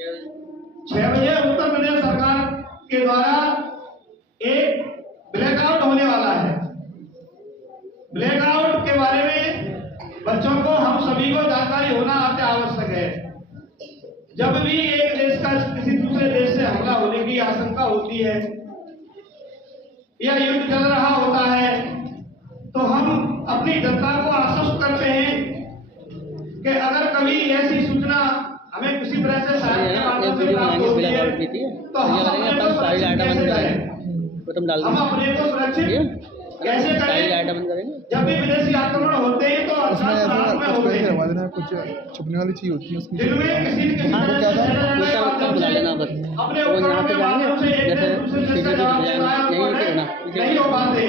6 बजे उत्तर प्रदेश सरकार के द्वारा एक ब्लैकआउट होने वाला है। ब्लैकआउट के बारे में बच्चों को, हम सभी को जानकारी होना अति आवश्यक है। जब भी एक देश का किसी दूसरे देश से हमला होने की आशंका होती है या युद्ध चल रहा होता है, तो हम अपनी जनता को आश्वस्त करते हैं कि अगर कभी ऐसी सूचना हमें किसी तरह से शायद के माध्यम से प्राप्त होती है तो हम अपने को सुरक्षित कैसे करें। जब भी विदेशी आक्रमण होते हैं तो कुछ छुपने वाली चीज होती है उसमें जिनमें किसी न किसी अपने उपकरणों के माध्यम से एक दूसरे देश का जवाब नहीं हो पाते।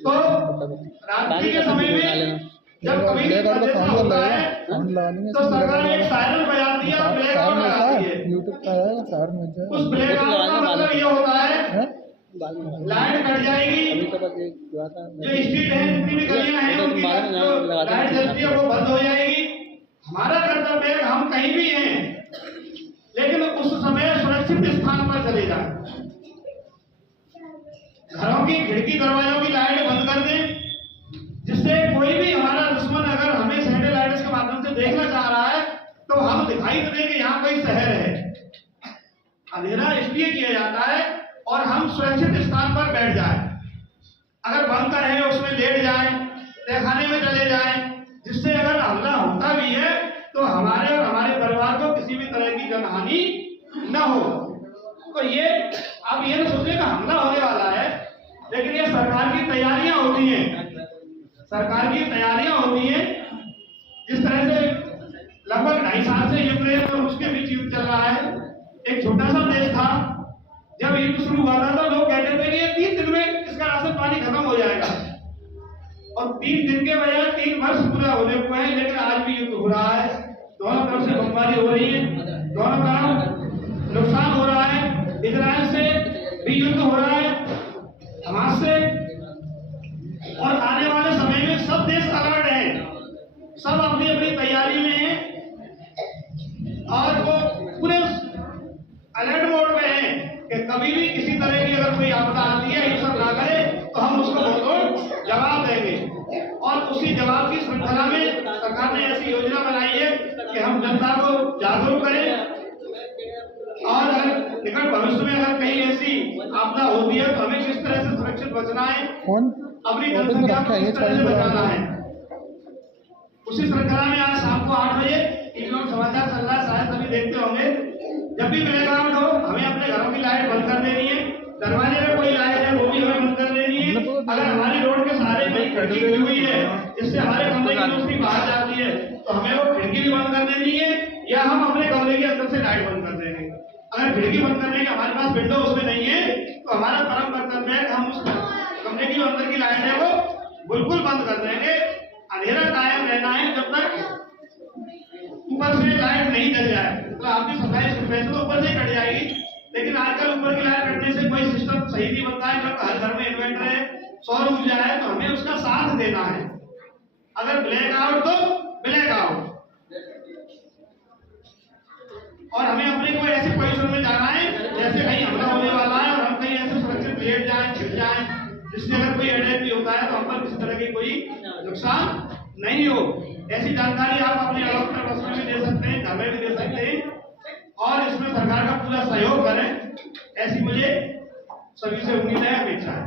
तो रात्रि के समय में जब कभी भी होता है तो सरकार एक सायरन बजाती है और ब्लैकआउट लगाती है। यूट्यूब का है सार में उस ब्लैकआउट का मतलब ये होता है लाइट कट जाएगी, जो स्ट्रीट है, जितनी भी गलियां हैं उनकी जो लाइट जलती है वो बंद हो जाएगी। हमारा कर्तव्य है, हम कहीं भी हैं लेकिन उस समय सुरक्षित स्थान पर चले जाएं। घरों की खिड़की दरवाजों की लाइट बंद कर दें, जिससे कोई भी हमारा दुश्मन अगर हमें सैटेलाइट के माध्यम से देखना चाह रहा है तो हम दिखाई तो दें कि यहाँ कोई शहर है। अंधेरा इसलिए किया जाता है और हम सुरक्षित स्थान पर बैठ जाएं। अगर बंकर है उसमें लेट जाएं, तहखाने में चले जाएं, जिससे अगर हमला होता भी है तो हमारे और हमारे परिवार को किसी भी तरह की जनहानि न हो। तो ये अब ये न सोचे कि हमला होने वाला है, लेकिन ये सरकार की तैयारियां होती हैं। सरकार की तैयारियां होती हैं। जिस तरह से लगभग 2.5 साल से यूक्रेन और उसके बीच युद्ध चल रहा है। एक छोटा सा देश था, जब युद्ध शुरू हुआ था तो लोग कहते थे कि ये 3 दिन में इसका राशन पानी खत्म हो जाएगा, और 3 दिन के बजाय 3 वर्ष पूरा होने को है। लेकिन आज भी युद्ध हो रहा है, दोनों तरफ से बमबारी हो रही है, दोनों तरफ नुकसान हो रहा है। इजराइल से भी युद्ध हो रहा है, हमास से, और आने वाले समय में सब देश अलर्ट हैं, सब अपनी अपनी तैयारी में हैं और वो पूरे अलर्ट मोड में हैं कि कभी भी किसी तरह की अगर कोई आपदा आती है, ये सब ना करे तो हम उसको बहुत जवाब देंगे। और उसी जवाब की श्रृंखला में सरकार ने ऐसी योजना बनाई है कि हम जनता को जागरूक करें, और निकट भविष्य में अगर कहीं ऐसी आपदा होती है तो हमें किस तरह से सुरक्षित बचना है, अपनी जनसंख्या को किस तरह से बचाना है। उसी श्रृंखला में आज शाम को 8 बजे टीवी समाचार चल रहा है, शायद सभी देखते होंगे। जब भी ब्लैकआउट हो हमें अपने घरों की लाइट बंद कर देनी है, दरवाजे में कोई लाइट है वो भी हमें बंद कर देनी है। अगर हमारी रोड के सहारे में खिड़की खुली हुई है जिससे हमारे कमरे की रोशनी बाहर जाती है तो हमें वो खिड़की भी बंद कर देनी है, या हम अपने कमरे के अंदर से लाइट बंद कर देंगे। अगर खिड़की बंद करने के हमारे पास विंडो उसमें नहीं है तो हमारा परम कर्तव्य है हम उस कमरे की अंदर की लाइट है वो बिल्कुल बंद कर देंगे। अंधेरा कायम रहना है जब तक ऊपर से लाइट नहीं जल जाए। तो आपकी सफाई वैसे तो ऊपर से कट जाएगी, लेकिन आजकल ऊपर की लाइट कटने से कोई सिस्टम सही नहीं बनता है। जब हर घर में इन्वर्टर है, सौर ऊर्जा है, तो हमें उसका साथ देना है। अगर ब्लैकआउट तो ब्लैकआउट, और हमें अपने कोई ऐसी पोजीशन में जाना है जैसे कहीं हमला होने वाला है और हम कहीं ऐसे सुरक्षित लेट जाएं, छिप जाएं, जिससे अगर कोई अटैक भी होता है तो हम पर किसी तरह की कोई नुकसान नहीं हो। ऐसी जानकारी आप अपने अलग बसों में दे सकते हैं, घर में भी दे सकते हैं, और इसमें सरकार का पूरा सहयोग करें, ऐसी मुझे सभी से उम्मीद है, अपेक्षा है।